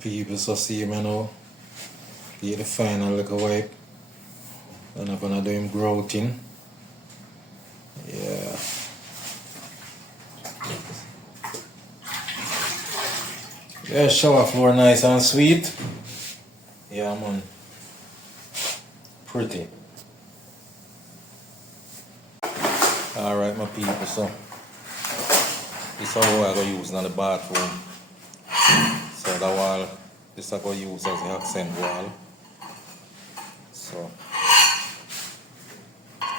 people, so see me now. Get the final little wipe. And I'm gonna do him grouting. Yeah. Yeah, shower floor nice and sweet. Yeah, man. Pretty. Alright, my people, so this is how I'm going to use in the bathroom. So the wall, this I'm going to use as the accent wall. So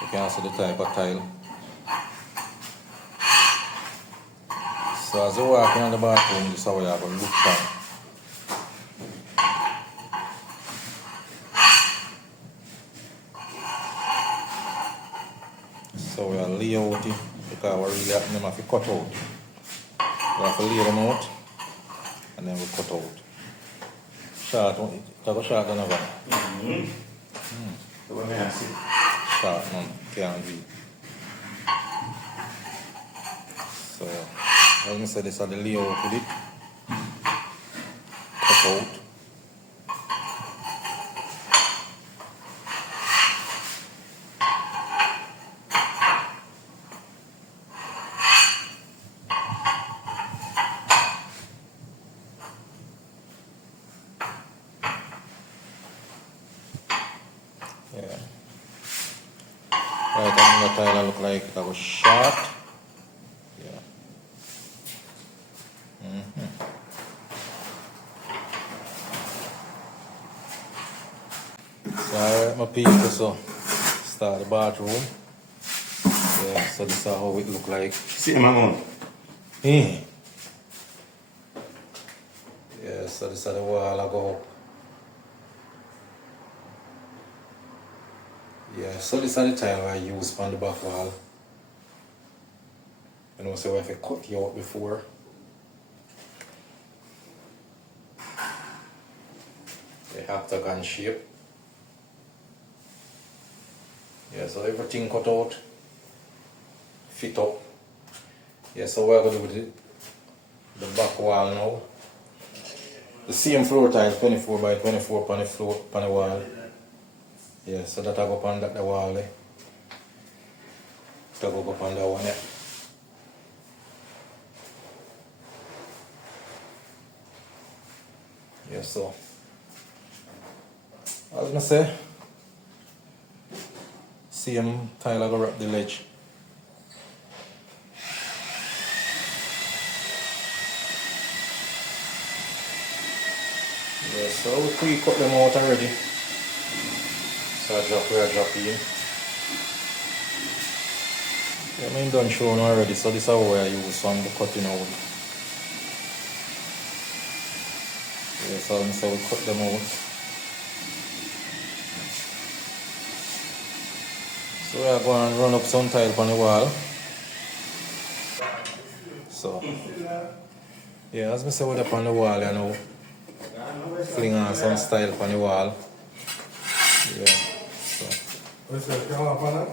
you can see the type of tile. So as you walk in the bathroom, this is how you're going to look down. So we are lay out it because we really have to cut out. We have to lay them out and then we cut out. Short, take a short another. Short, man, can't do it. So, as I said, this is the layout with it. Cut out. Yeah. Right, and the tile look like that was short. Yeah. So alright my people, so start the bathroom. Yeah, so this is how it look like. See my mom. Yeah, so this is the wall I go up. Yeah, so this is the tile I use on the back wall. You know, so if I cut you out before. The octagon shape. Yeah, so everything cut out, fit up. Yeah, so we're going to do with the back wall now. The same floor tile, 24 by 24 on the floor, on the wall. Yeah, so that I go up on the wall there. That go up on that one there. Yeah, so as I say, same tile I go wrap the ledge. Yeah, so we pre-cut them out already. So I drop in. Yeah, I'm done showing already, so this is how I use from the cutting out. Yeah, so we cut them out. So we are going to run up some tile on the wall. So, yeah, as I say, we're up on the wall, you know, fling on some style on the wall. Yeah, so. What's that? Come up on that?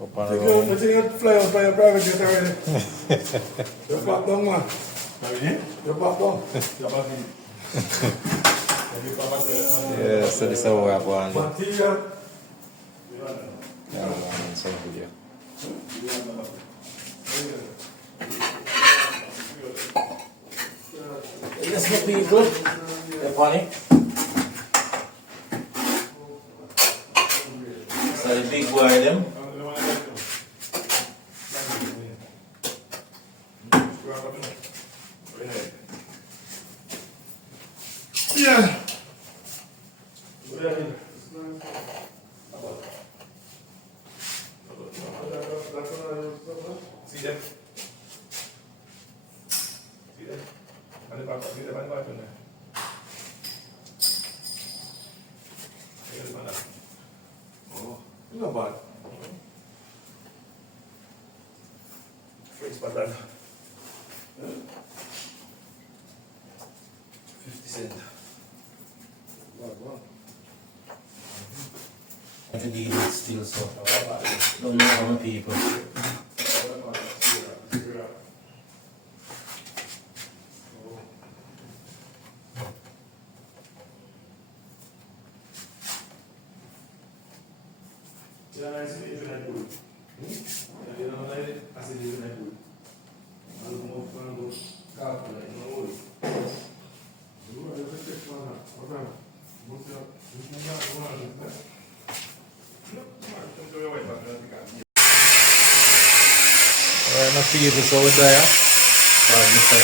Up on the road. What's you fly out by your private jet already? You're back down, man. You're back down. You're back in. Yeah, so this is how we are going. Material. Yeah, I'm going some video. Yes, my people. They're funny. So the big boy them. Yeah. See them? See them? On the back, see them on the back there. Oh, not bad. French pattern. 50 cents. Wow. I think he did still so. Don't know how many people. Yeah, I see it very good. You know, I see it very good. I'm going to calculate, no worry. You are the first one. Okay. What's up? This is not one, isn't it? No, come to your way, but Alright, my feet is over there. Mr.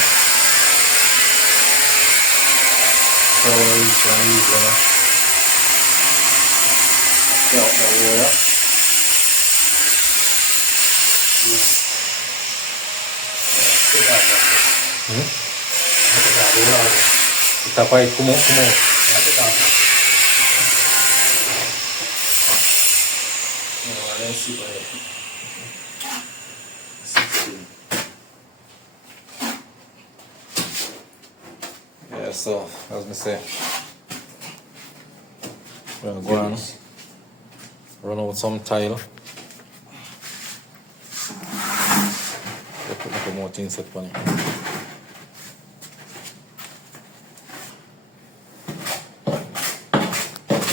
Slowley, out that area. Kita pahit kumuk. Yeah, so as me say, we're going to run out some tile. Put like more things up on it.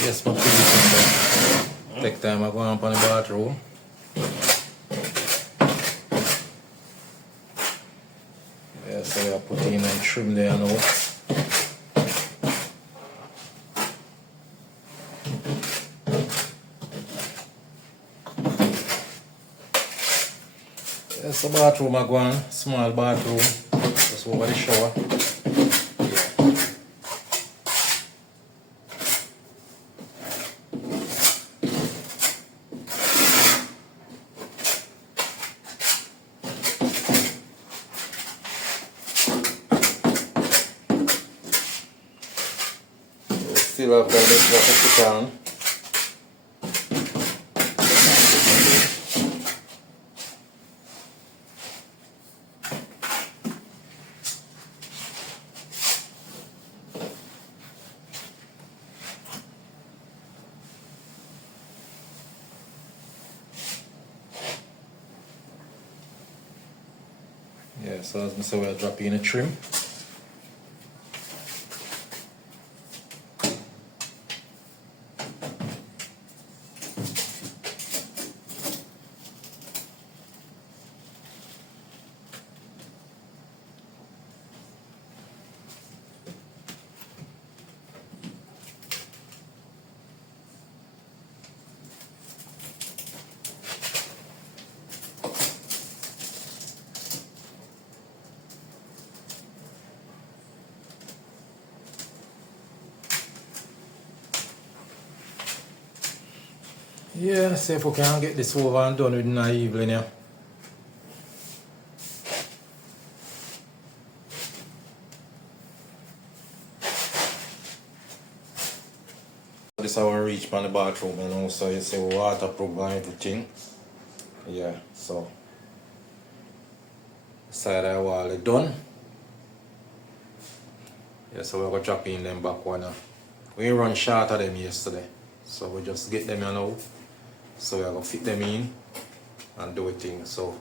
Yes, my people, take time I go on the bathroom. Yeah, so I put in and trim there now. Yes, the bathroom I go on, small bathroom, just over the shower. Still have that little to put on. Yeah, so as I say, we'll drop in a trim. Yeah, let's see if we can get this over and done within the evening. Yeah. This is how we reach from the bathroom, and also you see waterproof and everything. Yeah, so side of the wall is done. Yeah, so we're going to drop in them back one. We run short of them yesterday, so we just get them here now. So we're going to fit them in and do a thing. So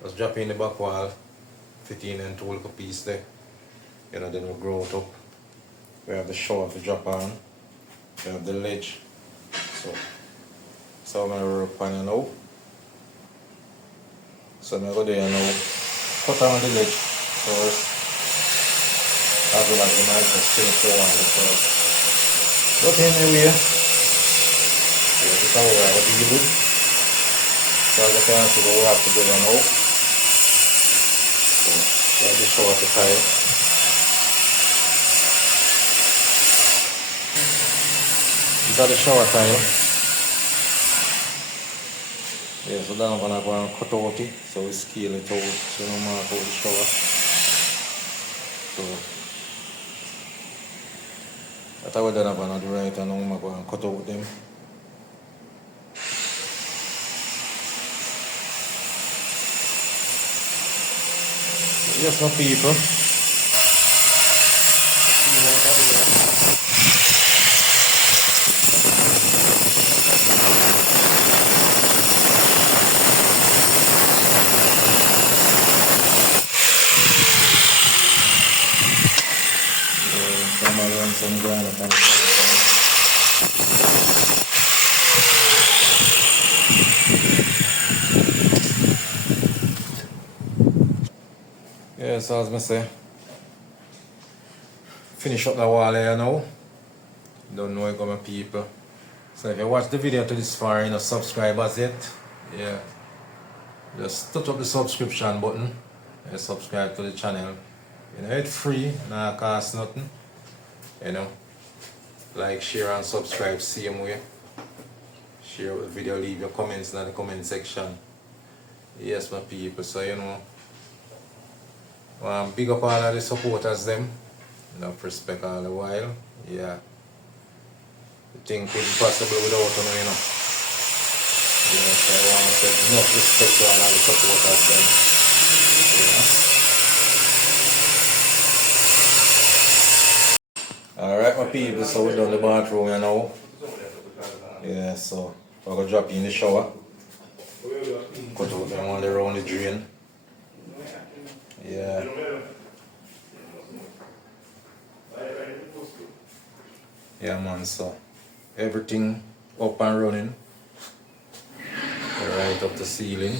let's drop in the back wall, fit in and two little piece there. You know, then we'll grow it up. We have the shower to drop on. We have the ledge. So I'm going to work on it now. So I'm going to go there now. Cut on the ledge first. As well as the knife just finish the wall first. Look in the way. Yeah, this is how we are going to deal with. So as you can see, we have to do it now. So we have the shower to tile. These are the shower tile. Yeah, so then I'm going to go and cut out it. So we scale it out. So we mark out the shower. So that's how we're going to do right, and now I'm going to cut out them. Yes, my people. Some granite and stuff. Yeah, so as I say, finish up the wall here now. Don't know it my people. So if you watch the video to this far and you subscribe as yet, yeah, just touch up the subscription button and subscribe to the channel. You know, it's free, not cost nothing. You know, like, share and subscribe same way. Share the video, leave your comments in the comment section. Yes, my people, so you know, big up all of the supporters them. Enough respect all the while. Yeah. The thing couldn't possible without them, you know. Yeah, so I want to say enough respect to all of the supporters them. Yeah. Alright my people, so we're done the bathroom you know. Yeah, so we're gonna drop you in the shower. Cut out them all around the drain. Yeah. Yeah man, so everything up and running. Right up the ceiling.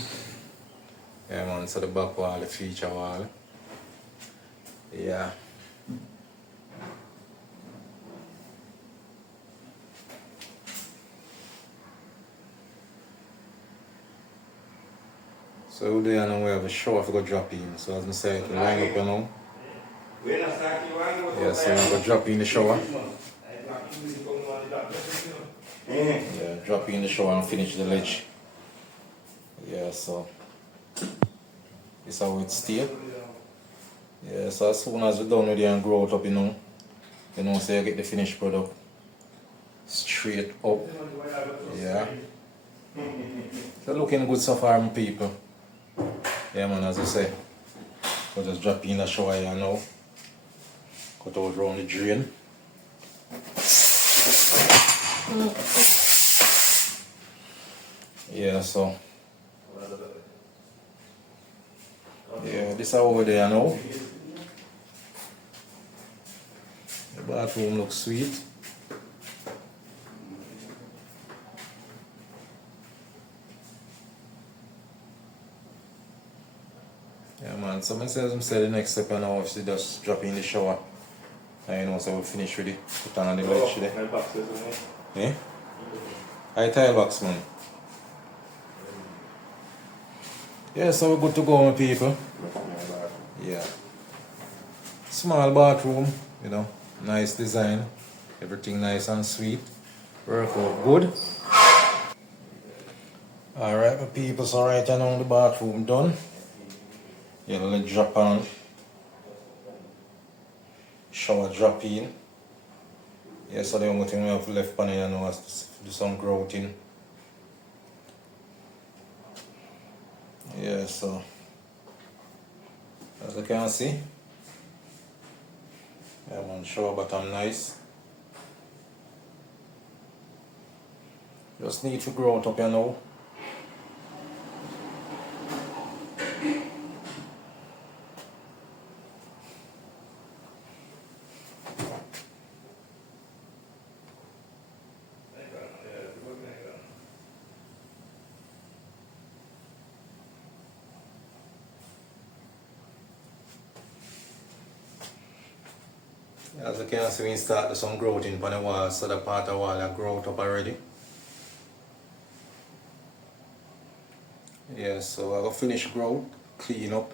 Yeah man, so the back wall, the feature wall. Yeah. So we do you know we have a shower for go drop in. So as I say, to line up you know. Yeah, so we're gonna drop in the shower. Yeah, drop in the shower and finish the ledge. Yeah, so this is how it stay. Yeah, so as soon as we're done with it and grow it up, you know, so you get the finished product straight up. Yeah. So looking good so far, my people. Yeah man, as I say, we'll just drop in the shower here now. Cut out around the drain. Yeah, so yeah, this is over there now. The bathroom looks sweet. Yeah man, so I say the next step now is to just drop in the shower. And you know, so we'll finish with it. Put on the ledge there. Eh? I tile box man. Yeah, so we're good to go my people. Yeah. Small bathroom, you know, nice design. Everything nice and sweet. Work out good. Alright my people, so right now the bathroom done. Yeah, let's drop on. Shower drop in. Yeah, so the only thing we have left on here now is to do some grouting. Yeah, so as you can see, yeah man, shower bottom nice. Just need to grow it up here now. As you can see, we start some grouting on the wall, so the part of the wall are growth up already. Yeah, so I will finish growth, clean up.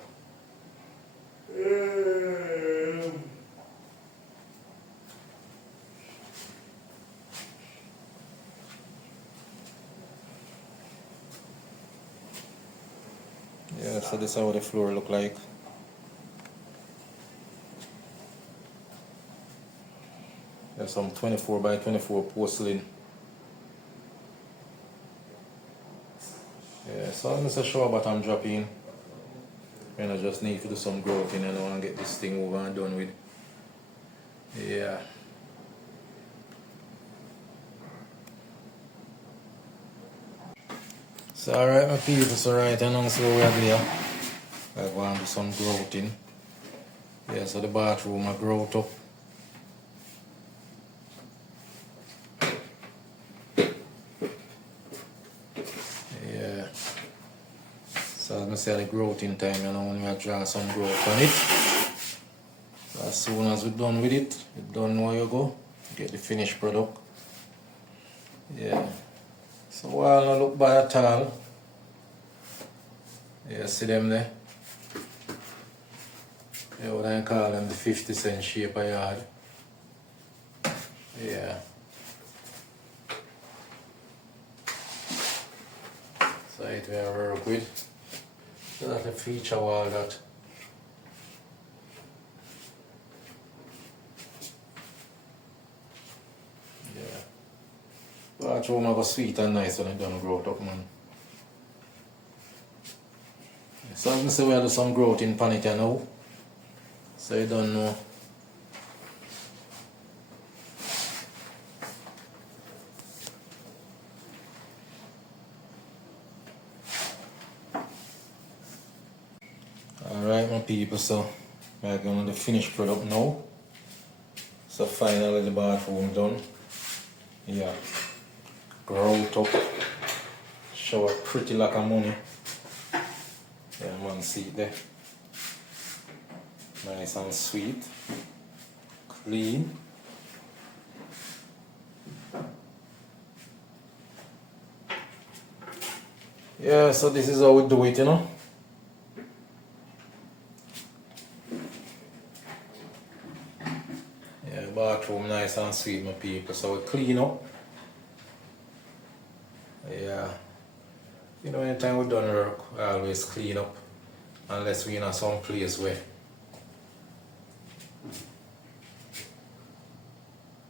Yeah, so this is how the floor look like. There's some 24 by 24 porcelain. Yeah, so I'm just a shower bottom drop in. And I just need to do some grouting and I want to get this thing over and done with. Yeah. So alright my people, so right now so we're here. I want to do some grouting. Yeah, so the bathroom I growth up. Yeah. So as I I say the growing time, you know, when we draw some growth on it. So as soon as we're done with it, you don't know where you go, get the finished product. Yeah. So while I look bad at all, yeah, see them there? Yeah, what I call them the 50-cent shape a yard. Yeah. So it will work with. So that's a feature wall that. Yeah. Bathroom I go sweet and nice when it done growth up, man. So as I say, we have some growth in pan it now. So you don't know. Alright my people, so we're going to the finished product now. So finally the bathroom done. Yeah. Growth up. Shower pretty like a money. Yeah man, see it there. Nice and sweet. Clean. Yeah, so this is how we do it, you know. Yeah, bathroom nice and sweet, my people. So we clean up. Yeah. You know, anytime we done work, we always clean up. Unless we in some place where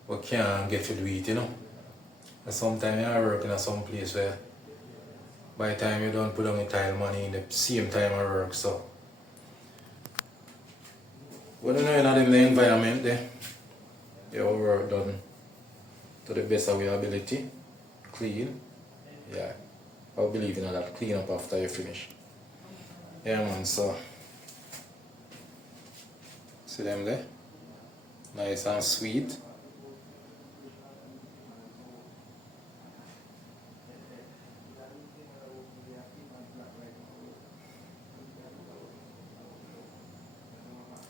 we can't get to do it, you know. And sometimes I work in some place where by the time you don't put on the tile money in the same time I work, so we don't know in the environment there. Your work done to the best of your ability. Clean. Yeah. I believe in that. Clean up after you finish. Yeah man, so see them there? Nice and sweet.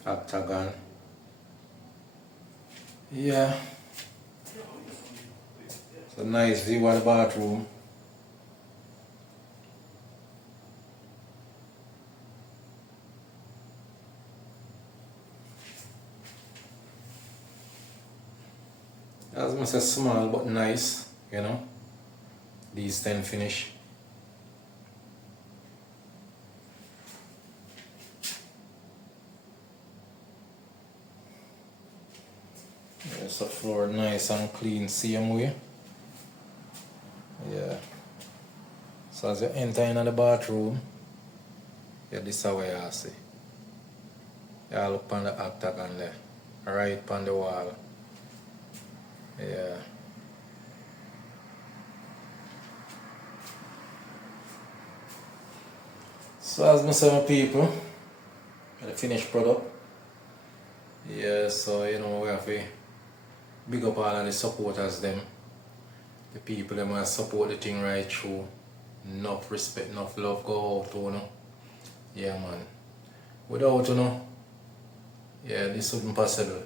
Octagon. Yeah. It's a nice view of the bathroom. As I say, small but nice, you know. These 10 finish. Yes, the floor nice and clean, same way. Yeah. So as you enter in the bathroom, yeah, this is how you see. You look on the octagon there, right on the wall. Yeah. So as I say, my people, the finished product. Yeah, so you know we have to big up all of the supporters them. The people them that support the thing right through. Enough respect, enough love go out to you know. Yeah man. Without you know, yeah, this wouldn't possible.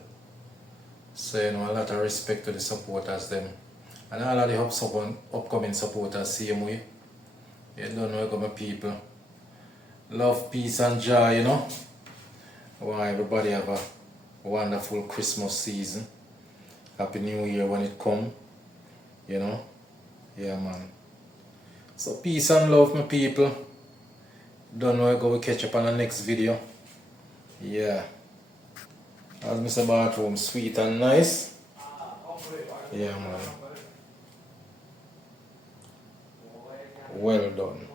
So you know, a lot of respect to the supporters them. And all of the upcoming supporters same way. You don't know my people. Love, peace and joy, you know. I want everybody have a wonderful Christmas season. Happy New Year when it come. You know. Yeah man. So peace and love my people. Don't know I go catch up on the next video. Yeah. As Mr. Bathroom, sweet and nice. Yeah man. Well done.